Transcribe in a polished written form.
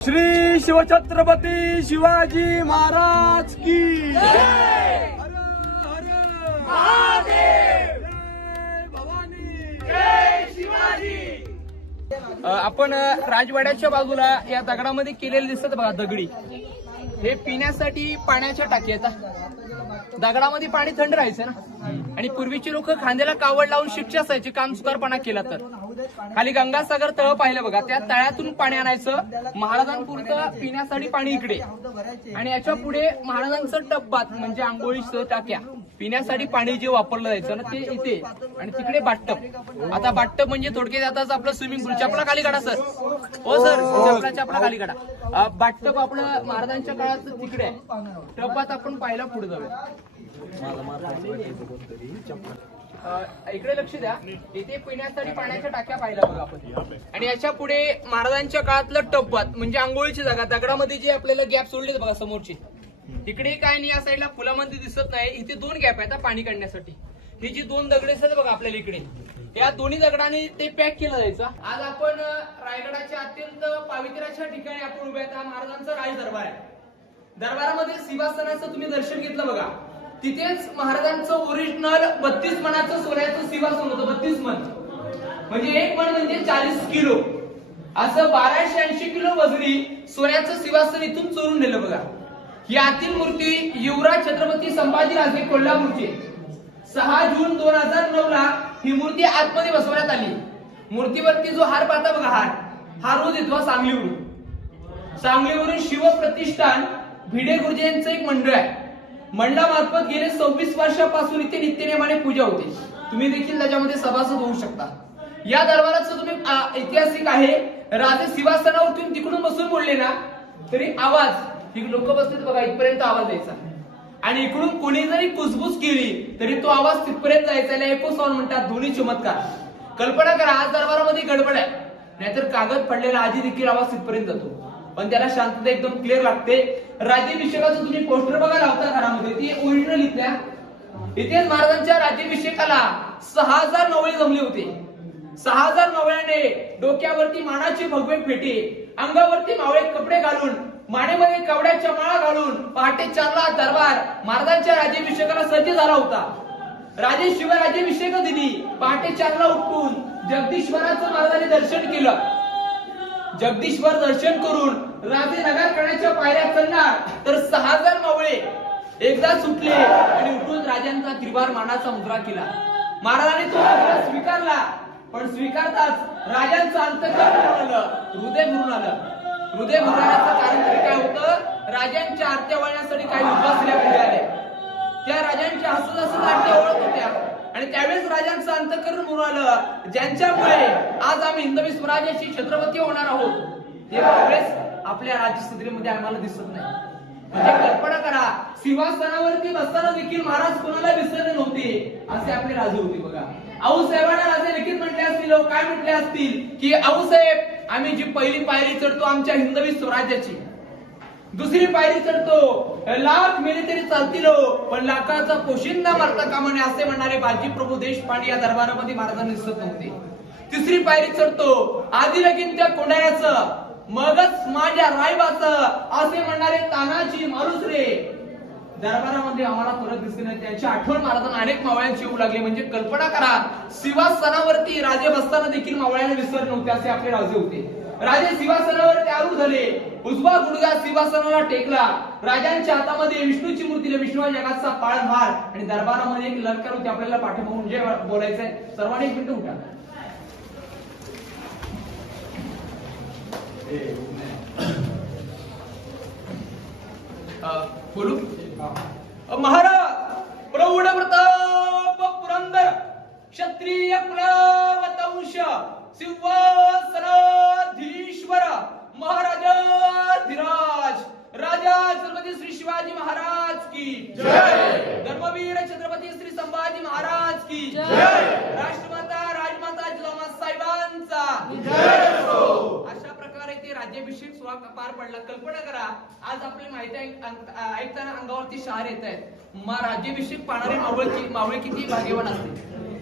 श्री शिवछत्रपती शिवाजी महाराज की जय। हर हर महादेव, जय भवानी, जय शिवाजी। आपण राजवाड्याच्या बाजूला या दगडामध्ये केलेले दिसत बघा दगडी, हे पिण्यासाठी पाण्याच्या टाकी आहेत। दगडामध्ये पाणी थंड राहायचं ना, आणि पूर्वीची लोक खांद्याला कावड लावून शिक्षा असायची काम सुकारपणा केला तर। खाली गंगासागर तळ पाहिलं बघा, त्या तळ्यातून पाणी आणायचं महाराजांपुरतं पिण्यासाठी पाणी इकडे, आणि याच्या पुढे महाराजांचं टब्बात म्हणजे आंघोळीचं टाक्या पिण्यासाठी पाणी जे वापरलं जायचं ना ते इथे, आणि तिकडे बाटटब। आता बाटटब म्हणजे थोडक्यात आताच आपलं स्विमिंग पूल। चपला खाली काढा सर, हो सर, चपला खाली काढा। बाटटब आपलं महाराजांच्या काळात तिकडे आहे, टब्बात आपण पाहिला पुढे जाऊया। इकडे लक्ष द्या, इथे पिण्यासाठी पाण्याच्या टाक्या पाहिल्या बघा आपण, आणि याच्या पुढे महाराजांच्या काळातलं टब्बात म्हणजे आंघोळीची जागा, दगडामध्ये जे आपल्याला गॅप सोडले बघा समोरचे, तिकडे काय नाही, या साईडला फुलामध्ये दिसत नाही, इथे दोन गॅप आहेत पाणी काढण्यासाठी। ही जी दोन दगडे असतात बघा आपल्याला इकडे, या दोन्ही दगडाने ते पॅक केलं जायचं। आज आपण रायगडाच्या अत्यंत पावित्र्याच्या ठिकाणी आपण उभे आहेत। हा महाराजांचा राज दरबार आहे। दरबारामध्ये सिंहासनाचं तुम्ही दर्शन घेतलं बघा, तिथेच महाराजांचं ओरिजिनल 32 मणाचं सोन्याचं सिंहासन होतं। 32 मन म्हणजे एक मन म्हणजे 40 किलो, असं 1280 किलो वजनी सोन्याचं सिंहासन इथून चोरून नेलं बघा। ही आतील मूर्ती युवराज छत्रपती संभाजीराजे कोल्हापूरची 6 जून 2009 ला ही मूर्ती आतमध्ये बसवण्यात आली। मूर्तीवरती जो हार पाहता बघा, हा रोज येतो सांगलीवरून शिवप्रतिष्ठान भिडे गुरुजी यांचं एक मंडळ आहे। मंडळामार्फत गेले 26 वर्षापासून इथे नित्यनेमाने पूजा होते। तुम्ही देखील त्याच्यामध्ये सभासद होऊ शकता। या दरबाराचं तुम्ही ऐतिहासिक आहे, राजे सिंहासनावरून तिकडून बसून बोलले ना तरी आवाज, ही लोक बसलेत बघा इथपर्यंत आवाज द्यायचा, आणि इकडून कोणी जरी कुसबुस केली तरी तो आवाज तिथपर्यंत जायचा। एको साऊंड म्हणतात, दोन्ही चमत्कार। कल्पना करा, आज दरबारामध्ये गडबड आहे, नाहीतर कागद पडलेला आधी देखील आवाज तिथपर्यंत जातो, पण त्याला शांतता एकदम क्लिअर लागते। राज्याभिषेकाचं तुम्ही पोस्टर बघा लावता घरामध्ये, ती ओरिजिनल इथल्या इथेच महाराजांच्या राज्याभिषेकाला 6000 नवळे जमले होते। 6000 नवळ्याने डोक्यावरती मानाची भगवे फेटे, अंगावरती मावळे कपडे घालून, मानेमध्ये कवड्याच्या माळा घालून पहाटे 4ला दरबार महाराजांच्या राज्याभिषेकाला सज्ज झाला होता। राजे शिवाय राज्याभिषेक दिली, पहाटे 4ला उठून जगदीश्वराचं महाराजांनी दर्शन केलं। जगदीश्वर दर्शन करून राजे नगर करण्याच्या पायऱ्या चढणार तर 6000 मावळे एकदा सुटले आणि उठून राजांचा त्रिवार मानाचा मुद्रा केला। महाराजांनी तो मुद्रा स्वीकारला, पण स्वीकारताच राजांचं अंतःकरण आलं, हृदय भरून आलं। हृदय भरण्याचं कारण तरी काय होतं, राजांच्या आरत्या वळण्यासाठी काही विधवा स्त्रिया पुढे आल्या, त्या राजांच्या हसत हसत आरत्या ओळख होत्या, आणि त्यावेळेस राजांचं अंतःकरण भरून आलं, ज्यांच्यामुळे आज आम्ही हिंदवी स्वराज्याची छत्रपती होणार आहोत, ते काँग्रेस आपल्या राज्यसत्तेमध्ये आम्हाला दिसत नाही। म्हणजे कल्पना करा, सिंहासनावरती बसताना देखील महाराज कोणाला विसरले नव्हते, असे आपले राजे होते बघा। आऊसाहेबांना राजे लिखित म्हटले असतील, काय म्हटले असतील की आऊसाहेब, आम्ही जी पहिली पायरी चढतो आमच्या हिंदवी स्वराज्याची, दुसरी पायरी चढतो लाख मेले तरी चालतील, पण लाखाचा पोशिंदा मारता कामा नये, असे म्हणणारे बाजीप्रभू देशपांडे या दरबारामध्ये महाराजांना दिसत नव्हते। तिसरी पायरी चढतो आधी लगीन त्या कोंडाण्याचं, मगच माझ्या रायबाचं, असे म्हणणारे तानाजी मालुसरे दरबारामध्ये आम्हाला परत दिसले नाही। त्यांची आठवण महाराजांना अनेक मावळ्यांची येऊ लागली। म्हणजे कल्पना करा, सिंहासनावरती राजे बसताना देखील मावळ्यांना विसरले नव्हते, असे आपले राजे होते। राजे सिंहासनावरती आरूढ झाले, उजवा गुडघा सिंहासनाला टेकला, राजांच्या हातामध्ये विष्णूची मूर्ती, विष्णू जगाचा पाळणहार, आणि दरबारामध्ये एक लंकार होती। आपल्याला पाठिंबा म्हणजे बोलायचंय, सर्वांनी एक मिनिट उठा। बोलू महाराज, प्रौढ प्रताप पुरंदर क्षत्रिय कुलवंश सिंहासनाधीश्वर महाराजाधिराज राजा छत्रपती श्री शिवाजी महाराज की जय। धर्मवीर छत्रपती श्री संभाजी महाराज की जय। राष्ट्रमाता राजमाता जिजाऊ साहेबांचा जय। अशा प्रकारे ते राज्याभिषेक सोहळा पार पडला। कल्पना करा, आज आपल्याला माहिती ऐकताना अंगावरती शहारे येत आहेत, राज्याभिषेक पाहणारे मावळे किती भाग्यवान असतील।